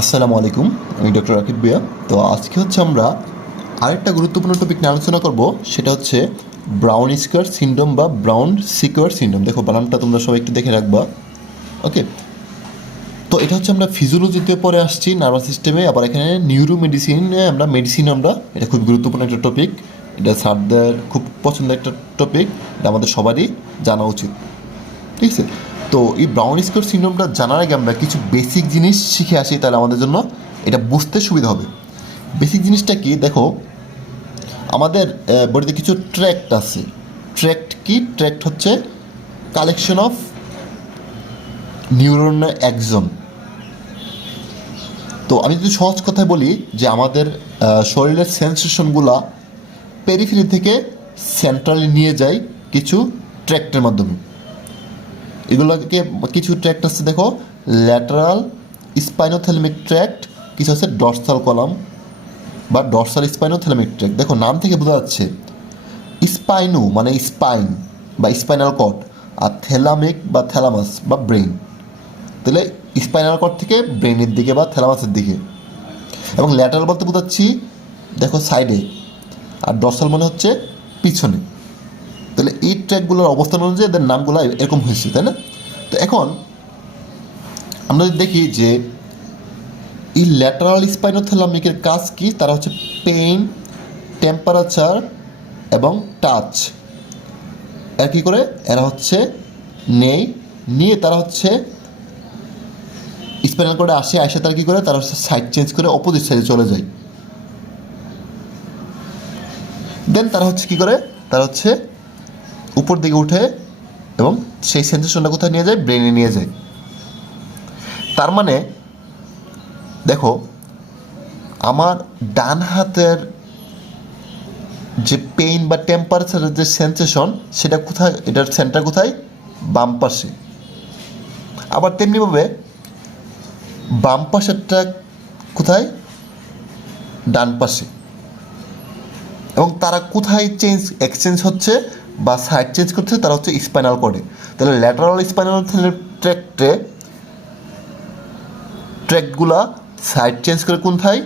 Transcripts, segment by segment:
আসসালামু আলাইকুম। আমি ডক্টর রাকিব ভুঁইয়া। তো আজকে হচ্ছে আমরা আরেকটা গুরুত্বপূর্ণ টপিক নিয়ে আলোচনা করব, সেটা হচ্ছে ব্রাউন স্কোয়ার সিনড্রোম বা ব্রাউন সিকোয়ার সিনড্রোম। দেখো বানানটা তোমরা সবাই একটু দেখে রাখবা। ওকে, তো এটা হচ্ছে আমরা ফিজিওলজিতে পরে আসছি, নার্ভাস সিস্টেমে, আবার এখানে নিউরো মেডিসিনে আমরা এটা খুব গুরুত্বপূর্ণ একটা টপিক। এটা স্যারদের খুব পছন্দের একটা টপিক, এটা আমাদের সবারই জানা উচিত। ঠিক আছে, তো এই ব্রাউন স্কোয়ার সিনড্রোমটা জানার আগে আমরা কিছু বেসিক জিনিস শিখে আসি, তাহলে আমাদের জন্য এটা বুঝতে সুবিধা হবে। বেসিক জিনিসটা কি দেখো, আমাদের বডিতে কিছু ট্র্যাক্ট আছে। ট্র্যাক্ট কি? ট্র্যাক্ট হচ্ছে কালেকশন অফ নিউরনের একজন। তো আমি যদি সহজ কথায় বলি যে আমাদের শরীরের সেন্সেশনগুলা পেরিফেরি থেকে সেন্ট্রালি নিয়ে যায় কিছু ট্র্যাক্টের মাধ্যমে। এগুলোকে কিছু ট্র্যাক্ট আছে দেখো, ল্যাটারাল স্পাইনোথ্যালামিক ট্র্যাক্ট, কিছু আছে ডর্সাল কলাম বা ডর্সাল স্পাইনোথ্যালামিক ট্র্যাক্ট। দেখো নাম থেকে বোঝা যাচ্ছে স্পাইনো মানে স্পাইন বা স্পাইনাল কর্ড, আর থ্যালামিক বা থ্যালামাস বা ব্রেন। তাহলে স্পাইনাল কর্ড থেকে ব্রেনের দিকে বা থ্যালামাসের দিকে। এবং ল্যাটারাল বলতে বোঝাচ্ছি দেখো সাইডে, আর ডর্সাল মনে হচ্ছে পিছনে। তাহলে এই ট্র্যাকগুলোর অবস্থান অনুযায়ী এদের নামগুলো এরকম হয়েছে, তাই না? তো এখন আমরা যদি দেখি যে এই ল্যাটারাল স্পাইনোথ্যালামিকের কাজ কি, তারা হচ্ছে পেইন, টেম্পারেচার এবং টাচ। এরা কী করে? এরা হচ্ছে নিয়ে তারা হচ্ছে স্পাইনাল কর্ডে আসে তারা কী করে, তারা হচ্ছে সাইড চেঞ্জ করে অপোজিট সাইডে চলে যায়। দেন তারা হচ্ছে কী করে, তারা হচ্ছে উপর দিকে উঠে এবং সেই সেন্সেশনটা কোথায় নিয়ে যায়? ব্রেনে নিয়ে যায়। তার মানে দেখো, আমার ডান হাতের যে পেইন বা টেম্পারেচারের যে সেন্সেশন, সেটা কোথায়? এটার সেন্টার কোথায়? বাম পাশে। আবার তেমনিভাবে বাম পাশেরটা কোথায়? ডান পাশে। এবং তারা কোথায় এক্সচেঞ্জ হচ্ছে বা সাইড চেঞ্জ করছে? তারা হচ্ছে স্পাইনাল কর্ডে। তাহলে ল্যাটারাল স্পাইনাল ট্র্যাক্টগুলা সাইড চেঞ্জ করে কোথায়?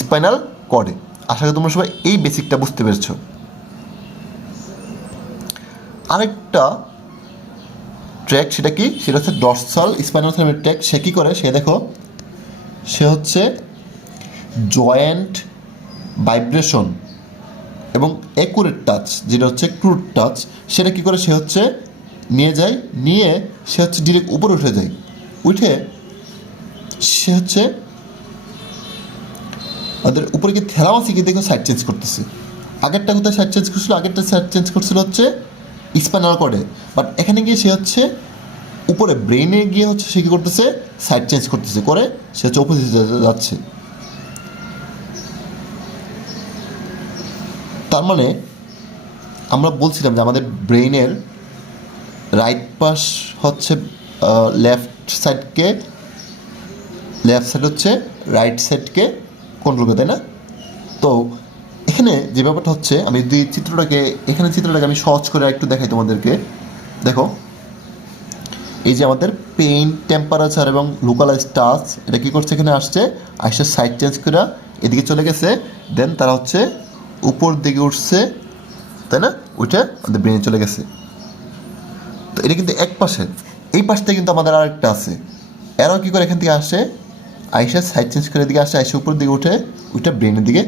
স্পাইনাল কর্ডে। আশা করি তোমরা সবাই এই বেসিকটা বুঝতে পেরেছো। আরেকটা ট্র্যাক্ট, সেটা কি? সেটা হচ্ছে ডর্সাল স্পাইনোথ্যালামিক ট্র্যাক্ট। সে কী করে? সে হচ্ছে জয়েন্ট ভাইব্রেশন এবং অ্যাকুরেট টাচ, যেটা হচ্ছে ক্রুড টাচ, সেটা কী করে? সে হচ্ছে সে হচ্ছে ডিরেক্ট উপরে উঠে যায়। উঠে সে হচ্ছে ওদের উপরে গিয়ে থ্যালামাসে গিয়ে দেখো সাইড চেঞ্জ করতেছে। আগেরটা কোথায় সাইড চেঞ্জ করছিল? আগেরটা সাইড চেঞ্জ করছিল হচ্ছে স্পাইনাল কর্ডে, বাট এখানে গিয়ে সে হচ্ছে উপরে ব্রেনে গিয়ে হচ্ছে সে কী করতেছে? সাইড চেঞ্জ করতেছে, করে সে হচ্ছে অপোজিটে যাচ্ছে। তার মানে আমরা বলছিলাম যে আমাদের ব্রেইনের রাইট পাশ হচ্ছে লেফট সাইড হচ্ছে রাইট সাইডকে কন্ট্রোল করে, তাই না? তো এখানে যে ব্যাপারটা হচ্ছে, আমি যদি চিত্রটাকে আমি সহজ করে একটু দেখাই তোমাদেরকে। দেখো, এই যে আমাদের পেইন, টেম্পারেচার এবং লোকালাইজ টাচ, এটা কী করছে? এখানে আসছে সাইড চেঞ্জ করে এদিকে চলে গেছে। দেন তারা হচ্ছে উপর দিকে উঠছে, তাই না? উঠে আমাদের ব্রেনে চলে গেছে। তো এটা কিন্তু এক পাশের। এই পাশটা কিন্তু আমাদের আরেকটা আছে। এরাও কী করে? এখান থেকে আসে সাইড চেঞ্জ করে এদিকে আসে, উপর দিকে উঠে ব্রেনের দিকে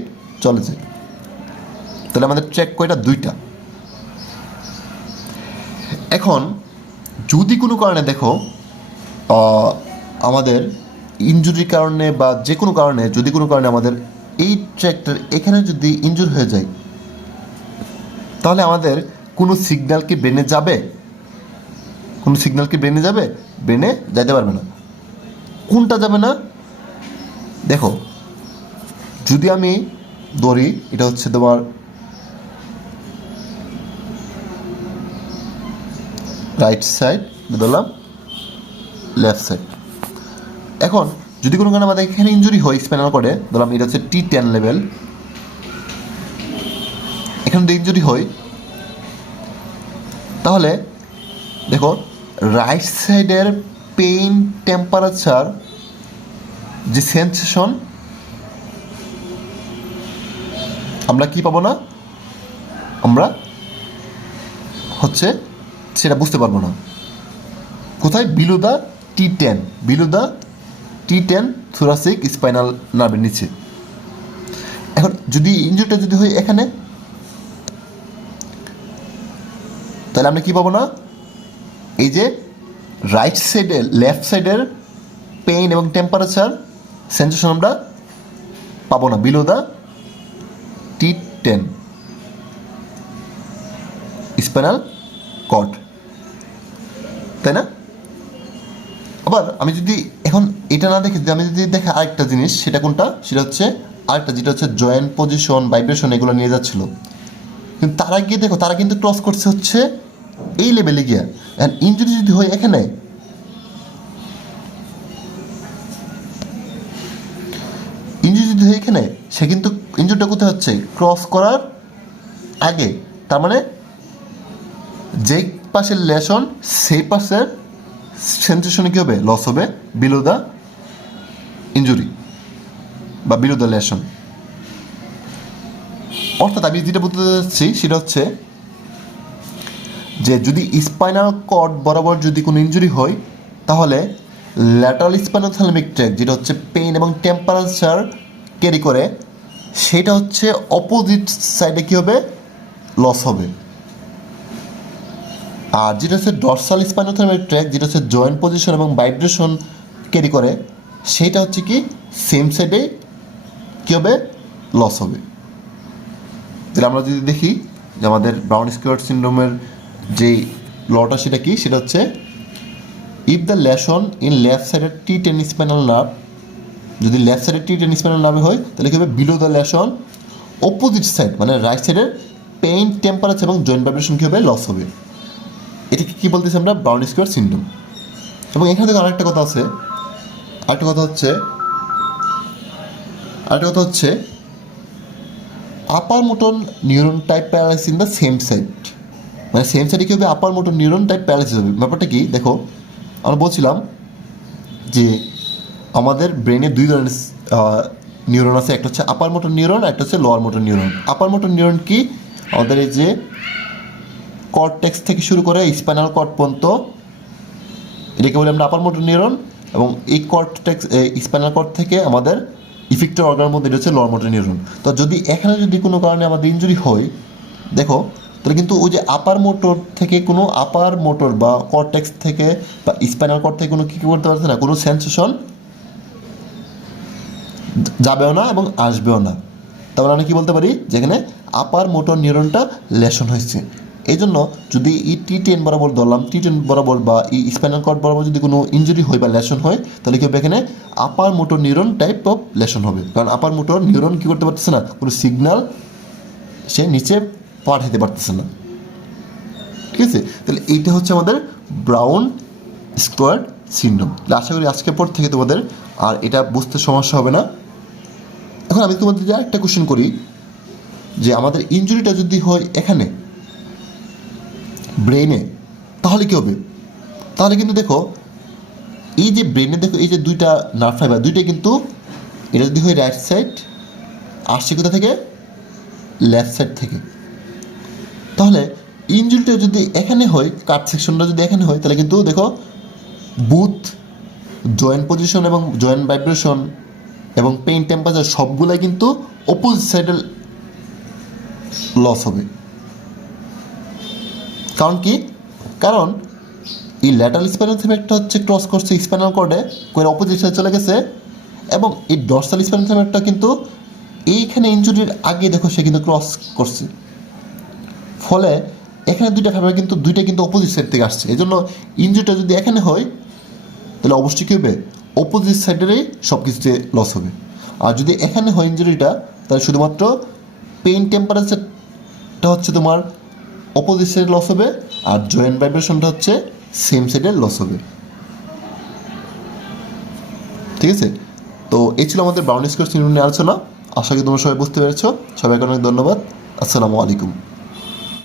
চলে যায়। তাহলে আমাদের ট্র্যাক কয়টা? দুইটা। এখন যদি কোনো কারণে দেখো আমাদের ইনজুরির কারণে বা যে কোনো কারণে, যদি কোনো কারণে আমাদের এই ট্র্যাকটার এখানে যদি ইনজুর হয়ে যায়, তাহলে আমাদের কোনো সিগন্যাল কি ব্রেনে যাবে? ব্রেনে যাইতে পারবে না। কোনটা যাবে না? দেখো, যদি আমি ধরি এটা হচ্ছে তোমার রাইট সাইড, ধরলাম লেফট সাইড। এখন যদি কোনো কারণে আমাদের এখানে ইনজুরি হয় স্পাইনাল কর্ডে, ধরলাম এটা হচ্ছে T10 লেভেল, এখানে যদি ইনজুরি হয়, তাহলে দেখো রাইট সাইডের পেইন, টেম্পারেচার যে সেন্সেশন আমরা কি পাবো না, আমরা হচ্ছে সেটা বুঝতে পারবো না। কোথায়? Below the T10, below the T10 thoracic spinal নার্ভের নিচে। এখন যদি ইনজুরিটা যদি হয় এখানে, তাহলে আমরা কি পাবো না, এই যে রাইট সাইডে লেফট সাইডের পেইন এবং টেম্পারেচার সেন্সেশন আমরা পাবো না below the T10 spinal cord, তাই না? আবার আমি যদি এখন এটা না দেখে, আমি যদি দেখে আরেকটা জিনিস, সেটা কোনটা? সেটা হচ্ছে আরেকটা, যেটা হচ্ছে জয়েন্ট পজিশন, ভাইব্রেশন, এগুলো নিয়ে যাচ্ছিল। কিন্তু তারা গিয়ে দেখো, তারা কিন্তু ক্রস করছে হচ্ছে এই লেভেলে গিয়া। অ্যান্ড ইঞ্জুরি যদি হয় এখানে, ইঞ্জুরি যদি হয় এখানে, সে কিন্তু ইঞ্জুরিটা কোথায় হচ্ছে? ক্রস করার আগে। তার মানে যেই পাশের লেশন সেই পাশের সেন্সেশনে কী হবে? লস হবে বিলো দ্য ইঞ্জুরি বা বিলো দ্য লেশন। অর্থাৎ আমি যেটা বলতে চাচ্ছি সেটা হচ্ছে যে যদি স্পাইনাল কর্ড বরাবর যদি কোনো ইঞ্জুরি হয়, তাহলে ল্যাটারাল স্পাইনোথ্যালামিক ট্র্যাক্ট, যেটা হচ্ছে পেইন এবং টেম্পারেচার ক্যারি করে, সেটা হচ্ছে অপোজিট সাইডে কী হবে? লস হবে। আর যেটা হচ্ছে ডরসাল স্পাইনোথ্যালামিক ট্র্যাক্ট, যেটা হচ্ছে জয়েন্ট পজিশন এবং ভাইব্রেশন ক্যারি করে, সেইটা হচ্ছে কি সেম সাইডে কী হবে? লস হবে। তাহলে আমরা যদি দেখি যে আমাদের ব্রাউন স্কোয়ার সিন্ড্রোমের যেই লটা, সেটা কি? সেটা হচ্ছে if the lesion in left সাইডের T10 স্পাইনাল নার্ভ, যদি লেফট সাইডের T10 স্পাইনাল নার্ভে হয়, তাহলে কী হবে? Below the lesion opposite side, মানে রাইট সাইডের পেইন, টেম্পারেচার এবং জয়েন্ট ভাইব্রেশন কী হবে? লস হবে। এটাকে কী বলতেছি আমরা? Brown Sequard syndrome. এবং এখানে থেকে আরেকটা কথা আছে, আরেকটা কথা হচ্ছে upper motor neuron type paralysis in the same side, মানে সেম সাইডে কী হবে? Upper motor neuron type paralysis হবে। ব্যাপারটা কি? দেখো, আমরা বলছিলাম যে আমাদের ব্রেনে দুই ধরনের নিউরন আছে, একটা হচ্ছে আপার মোটর নিউরন, একটা হচ্ছে লোয়ার মোটর নিউরন। আপার মোটর নিউরন কি? আমাদের এই যে কর্টেক্স থেকে শুরু করে স্পাইনাল কর্ড পর্যন্ত, এটাকে বলি আমরা আপার মোটর নিউরন। এবং এই কর্টেক্স স্পাইনাল কর্ড থেকে আমাদের ইফেক্টর অর্গানের মধ্যে এটা হচ্ছে লোয়ার মোটর নিউরন। তো যদি এখানে যদি কোনো কারণে আমাদের ইনজুরি হয়, দেখো, তাহলে কিন্তু ওই যে আপার মোটর থেকে কোনো আপার মোটর বা কর্টেক্স থেকে বা স্পাইনাল কর্ড থেকে কোনো কী করতে পারছে না, কোনো সেন্সেশন যাবেও না এবং আসবেও না। তারপরে আমরা কী বলতে পারি? যেখানে আপার মোটর নিউরনটা লেশন হয়েছে। এই জন্য যদি এই T10 বরাবর ধরলাম, T10 বরাবর বা এই স্পাইনাল কর্ড বরাবর যদি কোনো ইনজুরি হয় বা লেশন হয়, তাহলে কী হবে? এখানে upper motor neuron type of lesion হবে। কারণ আপার মোটর নিউরন কী করতে পারতেছে না, কোনো সিগন্যাল সে নিচে পাঠাতে পারতেছে না। ঠিক আছে? তাহলে এইটা হচ্ছে আমাদের ব্রাউন স্কোয়ার সিন্ড্রোম। তাহলে আশা করি আজকের পর থেকে তোমাদের আর এটা বুঝতে সমস্যা হবে না। এখন আমি তোমাদের যে একটা কোশ্চেন করি, যে আমাদের ইনজুরিটা যদি হয় এখানে ব্রেনে, তাহলে কী হবে? তাহলে কিন্তু দেখো, এই যে ব্রেনে দেখো, এই যে দুইটা নার্ভ ফাইবার, দুইটাই কিন্তু, এটা যদি হয় রাইট সাইড, আসছে কোথা থেকে? লেফট সাইড থেকে। তাহলে ইনজুরিটা যদি এখানে হয়, কাট সেকশনটা যদি এখানে হয়, তাহলে কিন্তু দেখো বুথ জয়েন্ট পজিশন এবং জয়েন্ট ভাইব্রেশন এবং পেইন, টেম্পারেচার সবগুলাই কিন্তু অপোজিট সাইডে লস হবে। কারণ কি? কারণ এই ল্যাটারাল স্পাইনাল থ্যামাকটা হচ্ছে ক্রস করছে স্পাইনাল কর্ডে, করে অপোজিট সাইডে চলে গেছে। এবং এই ডরসাল স্পাইনাল থ্যামাকটা কিন্তু এইখানে ইনজুরির আগে দেখো সে কিন্তু ক্রস করছে, ফলে এখানে দুইটা ফাইবার কিন্তু দুইটা কিন্তু অপোজিট সাইড থেকে আসছে। এই জন্য ইনজুরিটা যদি এখানে হয়, তাহলে অবশ্যই কী হবে? অপোজিট সাইডেরই সব কিছুতে লস হবে। আর যদি এখানে হয় ইনজুরিটা, তাহলে শুধুমাত্র পেইন, টেম্পারেচারটা হচ্ছে তোমার অপোজিট সাইডে লস হবে, আর জয়েন্ট ভাইব্রেশনটা হচ্ছে সেম সাইডে লস হবে। ঠিক আছে? তো এই ছিল আমাদের ব্রাউন স্কোয়ার সিন্ড্রোম নিয়ে আলোচনা। আশা করি তোমরা সবাই বুঝতে পেরেছো। সবাইকে অনেক ধন্যবাদ। আসসালামু আলাইকুম।